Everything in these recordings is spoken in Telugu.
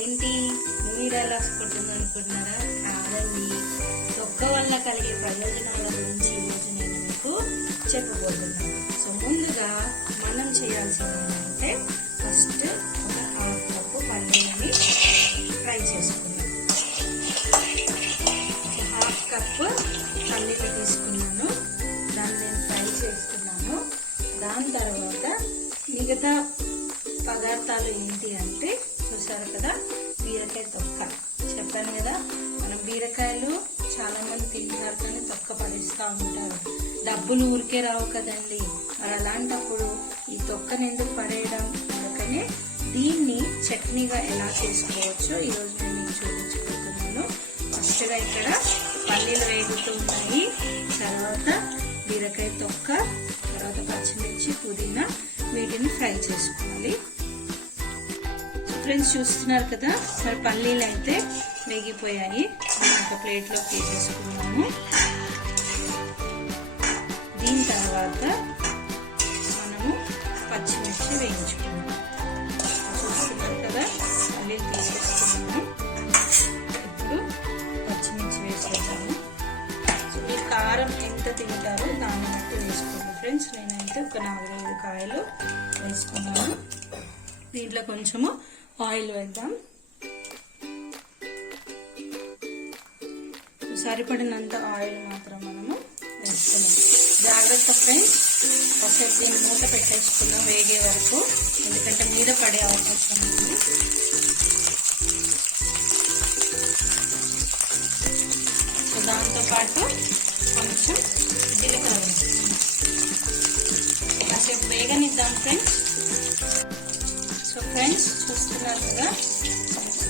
ఏంటి మీరు ఎలా కొట్టింది అనుకుంటున్నారా? కాదండి, తొక్క వల్ల కలిగే ప్రయోజనాల గురించి ఈరోజు నేను మీకు చెప్పబోతున్నాను. సో ముందుగా మనం చేయాల్సింది ఏంటంటే ఫస్ట్ ఒక హాఫ్ కప్పు పల్లీలని ఫ్రై చేసుకున్నాను. హాఫ్ కప్పు పల్లీలు తీసుకున్నాను, దాన్ని నేను ఫ్రై చేసుకున్నాను. దాని తర్వాత మిగతా పదార్థాలు ఏంటి అంటే చూసారు కదా, బీరకాయ తొక్క. చెప్పాను కదా, మనం బీరకాయలు చాలా మంది తింటారు కానీ తొక్క పడేస్తూ ఉంటారు. డబ్బులు ఊరికే రావు కదండి. మరి అలాంటప్పుడు ఈ తొక్కను ఎందుకు పడేయడం? అందుకనే దీన్ని చట్నీగా ఎలా చేసుకోవచ్చో ఈరోజు నేను మీకు చూపించబోతున్నాను. ఫస్ట్గా ఇక్కడ పల్లీలు వేగుతూ ఉన్నాయి, తర్వాత బీరకాయ తొక్క, తర్వాత పచ్చిమిర్చి, పుదీనా, వీటిని ఫ్రై చేసుకోవాలి. ఫ్రెండ్స్ చూస్తున్నారు కదా, మరి పల్లీలు అయితే వేగిపోయాయి. ఒక ప్లేట్లో వేసేసుకున్నాము. దీని తర్వాత మనము పచ్చిమిర్చి వేయించుకున్నాము. చూస్తున్నారు కదా, పల్లీలు తీసేసుకున్నాము. ఇప్పుడు పచ్చిమిర్చి వేసేద్దాము. సో మీరు కారం ఎంత తింటారో దాన్ని బట్టి వేసుకోండి ఫ్రెండ్స్. నేనైతే ఒక 4-5 కాయలు వేసుకున్నాను. దీంట్లో కొంచెము ఆయిల్ వేద్దాం. సరిపడినంత ఆయిల్ మాత్రం మనము వేసుకున్నాం. జాగ్రత్త ఫ్రెండ్స్, ఒకసారి దీన్ని మూత పెట్టేసుకున్నాం వేగే వరకు, ఎందుకంటే మీద పడే అవకాశం ఉంది. సో దాంతోపాటు కొంచెం జీలకర్ర వేసుకున్నాం. కాసేపు వేగనిద్దాం ఫ్రెండ్స్. సో ఫ్రెండ్స్ చూస్తున్నారు కదా,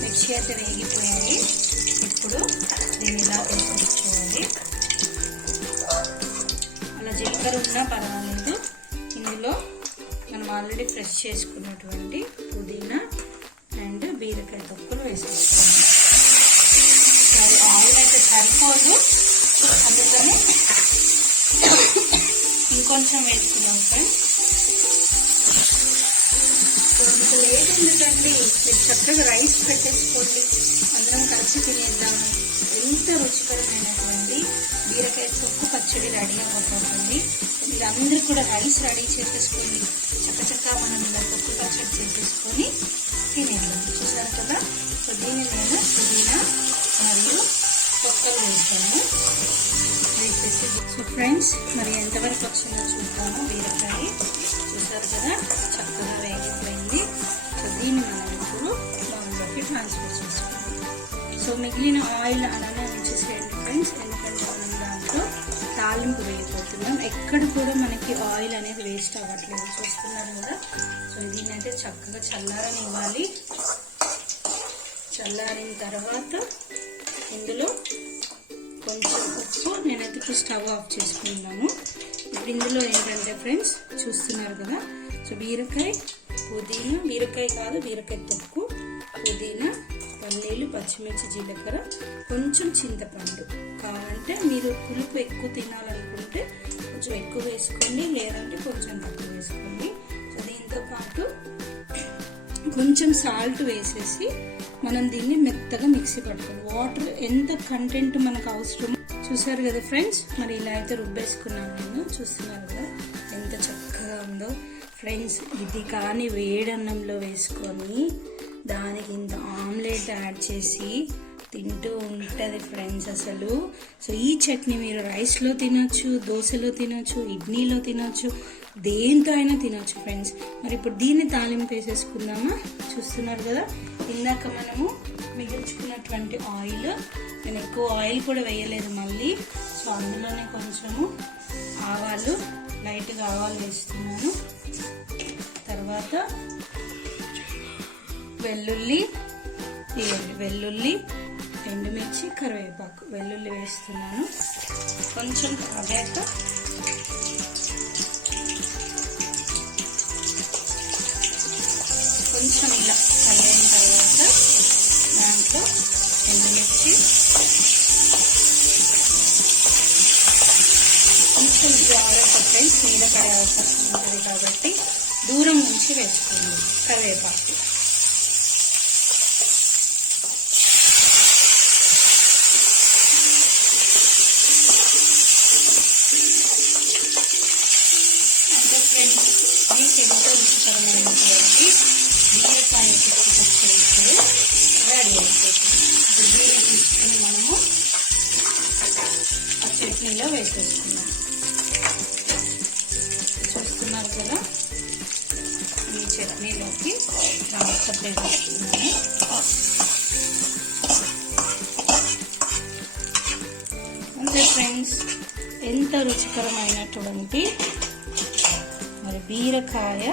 మిర్చి అయితే వేగిపోయాయి. ఇప్పుడు దీన్ని ఇలా వేసుకోవాలి. అలా జీలకర్ర ఉన్నా పర్వాలేదు. ఇందులో మనం ఆల్రెడీ ఫ్రెష్ చేసుకున్నటువంటి పుదీనా అండ్ బీరకాయ తొక్కలు వేసేసుకోవాలి. ఆయిల్ అయితే సరిపోదు, అందుకని ఇంకొంచెం వేసుకున్నాం ఫ్రెండ్స్. లేట్ ఎందుకండి, మీరు చక్కగా రైస్ పెట్టేసుకోండి, అందరం కలిసి తినేద్దాము. ఎంత రుచికరమైనటువంటి బీరకాయ తొక్కు పచ్చడి రెడీ అయిపోతుంది. మీరు అందరూ కూడా రైస్ రెడీ చేసేసుకోండి. చక్కచక్క మనం ఇలా తొక్కు పచ్చడి చేసేసుకొని తినేద్దాం. చూసారు కదా, సో దీన్ని నేను పుదీనా మరియు తొక్కలు వేసాను. వేసేసి సో ఫ్రెండ్స్ మరి ఎంతవరకు వచ్చిందో చూద్దాము. బీరకాయ చూసారు కదా, చక్కగా వేగిపోయింది. సో దీన్ని మనం ఇప్పుడు బౌల్లోకి ట్రాన్స్ఫర్ చేసుకోవాలి. సో మిగిలిన ఆయిల్ అలానే ఉంచేసేయండి ఫ్రెండ్స్, ఎందుకంటే మనం దాంట్లో తాలింపు వేయబోతున్నాం. ఎక్కడ కూడా మనకి ఆయిల్ అనేది వేస్ట్ అవ్వట్లేదు. చూస్తున్నారు కదా, సో దీన్ని అయితే చక్కగా చల్లారనివ్వాలి. చల్లారిన తర్వాత ఇందులో కొంచెం ఉప్పు, నేనైతే ఇప్పుడు స్టవ్ ఆఫ్ చేసుకుంటున్నాను. ఇప్పుడు ఇందులో ఏంటంటే ఫ్రెండ్స్ చూస్తున్నారు కదా, సో బీరకాయ, పుదీనా, బీరకాయ కాదు బీరకాయ తొక్కు, పుదీనా, పల్లీలు, పచ్చిమిర్చి, జీలకర్ర, కొంచెం చింతపండు. కావాలంటే మీరు పులుపు ఎక్కువ తినాలనుకుంటే కొంచెం ఎక్కువ వేసుకోండి, లేదంటే కొంచెం తక్కువ వేసుకోండి. సో దీంతో పాటు కొంచెం సాల్ట్ వేసేసి మనం దీన్ని మెత్తగా మిక్సీ పట్టుకోవాలి. వాటర్ ఎంత కంటెంట్ మనకు అవసరం చూసారు కదా ఫ్రెండ్స్. మరి ఇలా అయితే రుబ్బేసుకున్నాను నేను. చూస్తున్నారు కదా ఎంత చక్కగా ఉందో ఫ్రెండ్స్. ఇది కానీ వేడన్నంలో వేసుకొని దానికి ఇంత ఆమ్లెట్ యాడ్ చేసి తింటూ ఉంటుంది ఫ్రెండ్స్ అసలు. సో ఈ చట్నీ మీరు రైస్లో తినొచ్చు, దోశలో తినొచ్చు, ఇడ్లీలో తినొచ్చు, దేంతో అయినా తినొచ్చు ఫ్రెండ్స్. మరి ఇప్పుడు దీన్ని తాలింపు వేసేసుకుందామా. చూస్తున్నారు కదా, ఇందాక మనము మిగిల్చుకున్నటువంటి ఆయిల్, నేను ఎక్కువ ఆయిల్ కూడా వేయలేదు మళ్ళీ. సో అందులోనే కొంచెము ఆవాలు, లైట్గా ఆవాలు వేస్తున్నాను. తర్వాత వెల్లుల్లి, ఎండుమిర్చి, కరివేపాకు. వెల్లుల్లి వేస్తున్నాను. కొంచెం కాగాక కొంచెం ఇలా అయిన తర్వాత దాంట్లో ఎండుమిర్చి, కొంచెం జాగ్రత్త ఫ్రెండ్స్, మీద పడే అవకాశం ఉంటుంది కాబట్టి దూరం నుంచి వేసుకోండి. కరివేపాకు చట్నీలో వేసేసుకున్నాం. చూస్తున్నారు కదా, ఈ చట్నీలోకి టమాటా వేసుకున్నాను. అంతే ఫ్రెండ్స్, ఎంత రుచికరమైనటువంటి మరి బీరకాయ